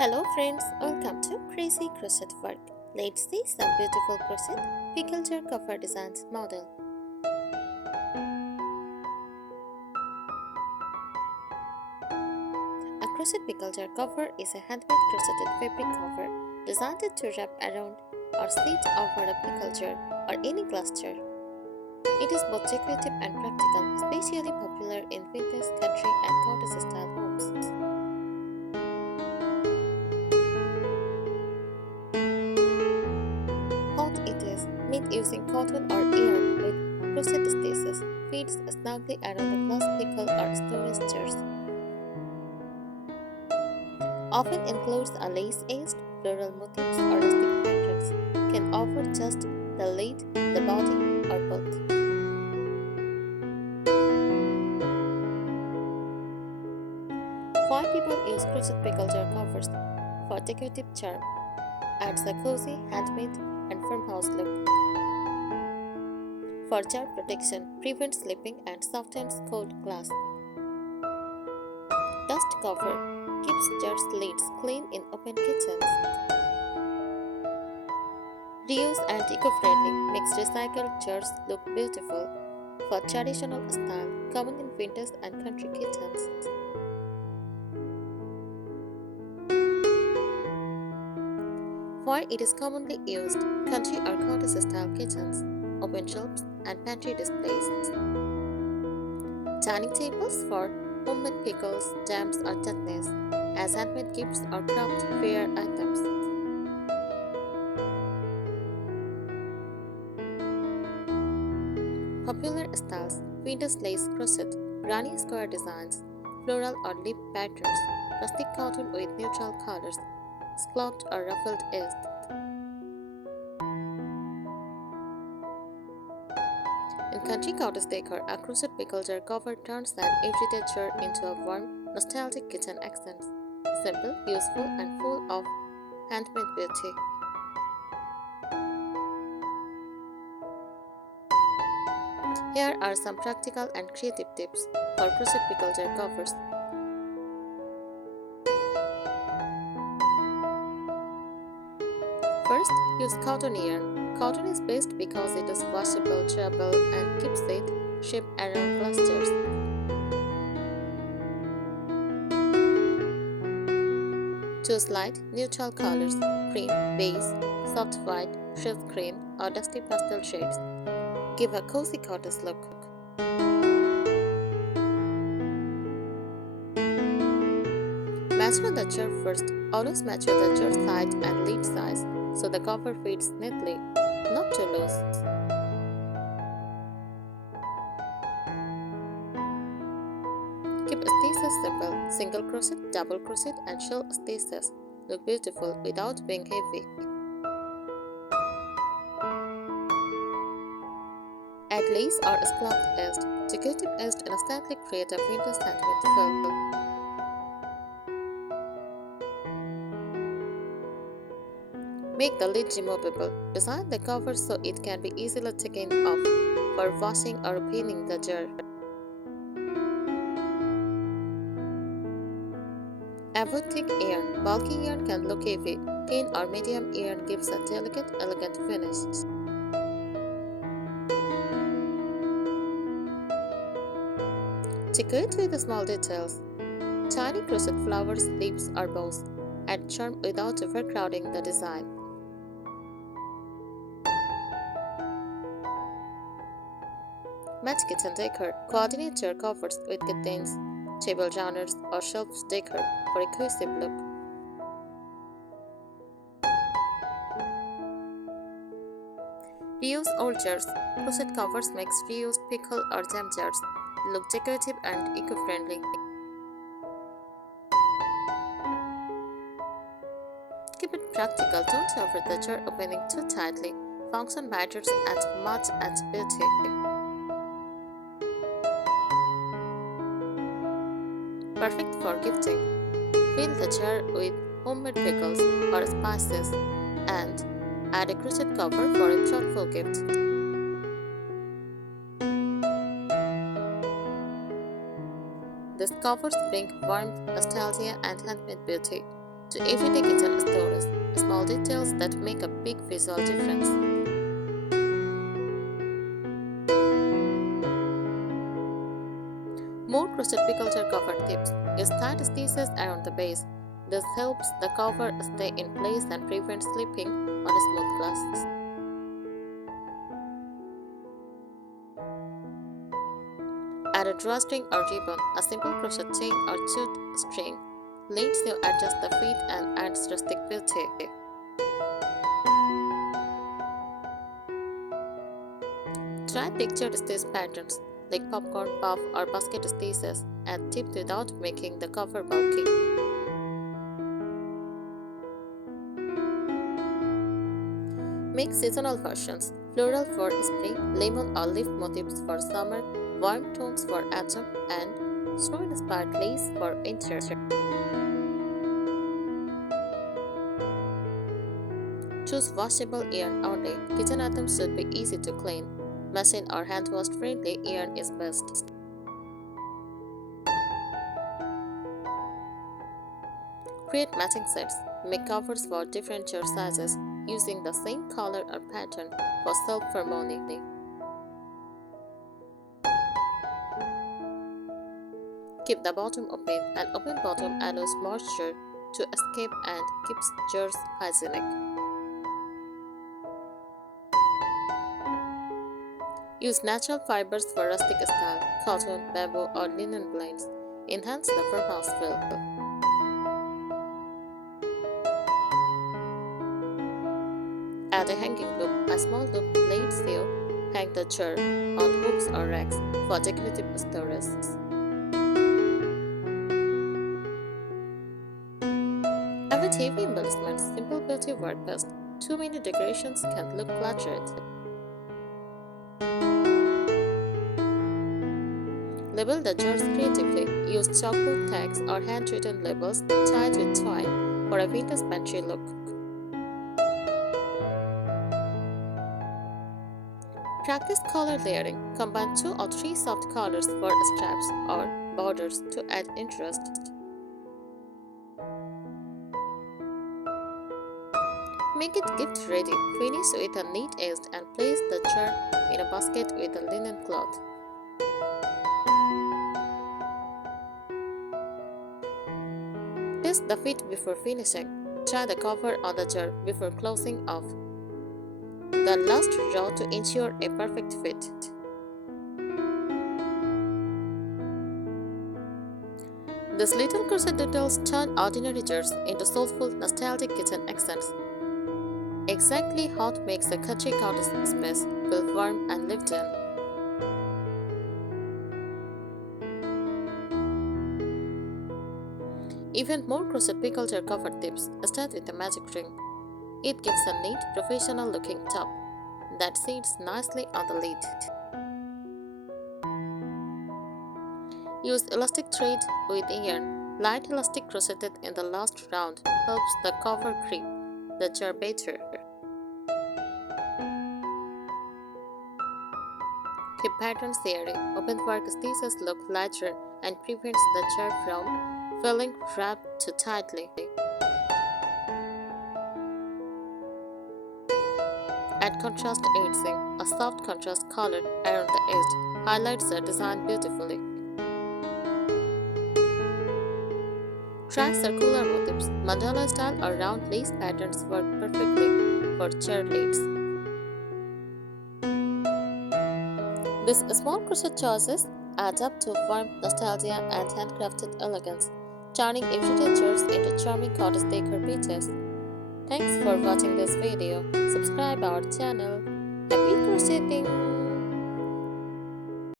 Hello friends, welcome to Crazy Crochet Work. Let's see some beautiful crochet pickle jar cover designs model. A crochet pickle jar cover is a handmade crocheted fabric cover designed to wrap around or sit over a pickle jar or any glass jar. It is both decorative and practical, especially popular in vintage, country and cottage style homes. Hot it is, made using cotton or yarn with crochet stitches, fits snugly around the glass pickle or storage jars. Often includes a lace-edged, floral motifs or rustic patterns. Can offer just the lid, the body, or both. Why people use crochet pickle jar covers for decorative charm, adds a cozy, handmade, and farmhouse look. For jar protection, prevents slipping and softens cold glass. Dust cover keeps jars lids clean in open kitchens. Reuse and eco-friendly makes recycled jars look beautiful. For traditional style, common in vintage and country kitchens. Why it is commonly used, country or cottage style kitchens, open shelves and pantry displays. Dining tables for homemade pickles, jams or chutneys, as handmade gifts or craft fair items. Popular styles, vintage lace crochet, granny square designs, floral or leaf patterns, rustic cotton with neutral colors, scalloped or ruffled edges. In country cottage decor, a crochet pickle jar cover turns an everyday jar into a warm, nostalgic kitchen accent. Simple, useful, and full of handmade beauty. Here are some practical and creative tips for crochet pickle jar covers. First, use cotton yarn. Cotton is best because it is washable, dryable, and keeps it shape around glass jars. Choose light, neutral colors: cream, beige, soft white, shell cream, or dusty pastel shades. Give a cozy cottage look. Measure the jar first. Always measure the jar side and lid size so the cover fits neatly, not too loose. Keep stitches simple. Single crochet, double crochet, and shell stitches look beautiful without being heavy. Add lace or scalloped edge. Decorative edge instantly create a vintage handmade feel. Make the lid removable. Design the cover so it can be easily taken off for washing or opening the jar. Avoid thick yarn. Bulky yarn can look heavy. Thin or medium yarn gives a delicate, elegant finish. Decorate with small details. Tiny crochet flowers, leaves, or bows. Add charm without overcrowding the design. Match kitchen decor. Coordinate your covers with curtains, table runners, or shelves decor for a cohesive look. Reuse old jars. Crochet covers makes reused pickle or jam jars look decorative and eco-friendly. Keep it practical. Don't over the jar opening too tightly. Function matters as much as beauty. Perfect for gifting. Fill the jar with homemade pickles or spices and add a crochet cover for a thoughtful gift. These covers bring warmth, nostalgia, and handmade beauty. to everyday kitchen stories, small details that make a big visual difference. More crochet pickle jar cover tips. Use tight stitches around the base. This helps the cover stay in place and prevents slipping on smooth glass. Add a drawstring or ribbon, a simple crochet chain or jute string. Lets you adjust the feet and adds rustic beauty. Try pictured stitch patterns like popcorn, puff, or basket stitches and tip without making the cover bulky. Make seasonal versions, floral for spring, lemon or leaf motifs for summer, warm tones for autumn, and snow-inspired lace for winter. Choose washable yarn only. Kitchen items should be easy to clean. Machine or hand-wash friendly yarn is best. Create matching sets. Make covers for different jar sizes using the same color or pattern for self-harmony. Keep the bottom open. An open bottom allows moisture to escape and keeps jars hygienic. Use natural fibers for rustic style, cotton, bamboo, or linen blends. Enhance the farmhouse feel. Add a hanging loop. A small loop lets you hang the jar on hooks or racks for decorative storage. Avoid heavy embellishments. Simple beauty work best. Too many decorations can look cluttered. Label the jars creatively. Use chalkboard tags or handwritten labels tied with twine for a vintage pantry look. Practice color layering. Combine 2 or 3 soft colors for straps or borders to add interest. Make it gift ready. Finish with a neat edge and place the jar in a basket with a linen cloth. Test the fit before finishing. Try the cover on the jar before closing off the last row to ensure a perfect fit. These little crochet details turn ordinary jars into soulful, nostalgic kitchen accents. Exactly what makes a country cottage space feel warm and lived in. Even more crochet pickle jar cover tips. Start with a magic ring. It gives a neat, professional-looking top that sits nicely on the lid. Use elastic thread with yarn. Light elastic crocheted in the last round helps the cover grip the jar better. Keep patterns airy. Open work stitches look lighter and prevents the jar from feeling wrapped too tightly. Add contrast edging. A soft contrast color around the edge highlights the design beautifully. Try circular motifs. Mandala style or round lace patterns work perfectly for chair lids. These small crochet choices add up to warm nostalgia and handcrafted elegance, turning everyday chores into charming cottage decor pieces. Thanks for watching this video. Subscribe our channel. Happy crocheting!